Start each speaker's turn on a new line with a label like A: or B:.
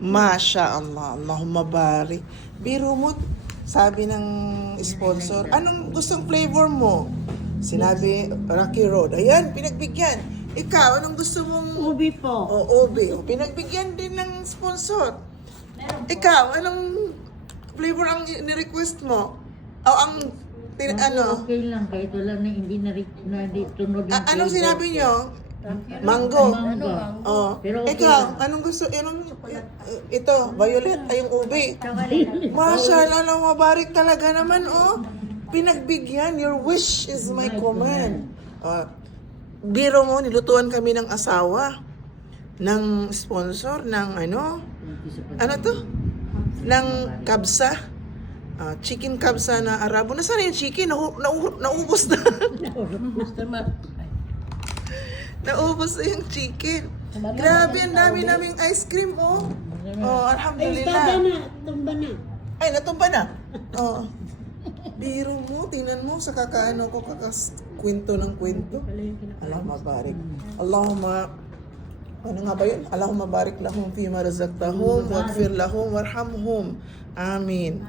A: Masya Allah, Allahumma barik. Biro mo, sabi ng sponsor, anong gustong flavor mo? Sinabi, Rocky Road. Ayan, pinagbigyan. Ikaw, anong gusto mong...
B: Ubi po.
A: O, Obe. O, pinagbigyan din ng sponsor. Ikaw, anong flavor ang ni-request mo? O, ang... Tin, ano?
B: Okay lang, kahit wala na hindi na, na tunod yung
A: A- anong
B: flavor.
A: sinabi nyo? Mango.
B: Mango.
A: Oh.
B: Pero okay
A: Ikaw,
B: lang.
A: anong gusto? Anong, ito, violet, ay yung ube. Mashallah, Allah, mabarik talaga naman, oh. Pinagbigyan, your wish is my command. Oh. Biro mo, nilutuan kami ng asawa, ng sponsor, ng ano, ano to? Ng kabsa. Ah, chicken kabsa na Arabo. Nasaan yung chicken? Nau, nau, naubos na.
B: Gusto mo.
A: Naubos na yung chicken. Grabe, ang dami naming ice cream, oh. Oh, alhamdulillah.
B: tumba na.
A: Ay, natumba na. Oo. Biro mo, tingnan mo sa kakaano ko, kakas kwento ng kwento. Allahumma barik. Allahumma, ano nga ba yun? Allahumma barik lahum fima razaqtahum, wagfir lahum, warhamhum. Amin.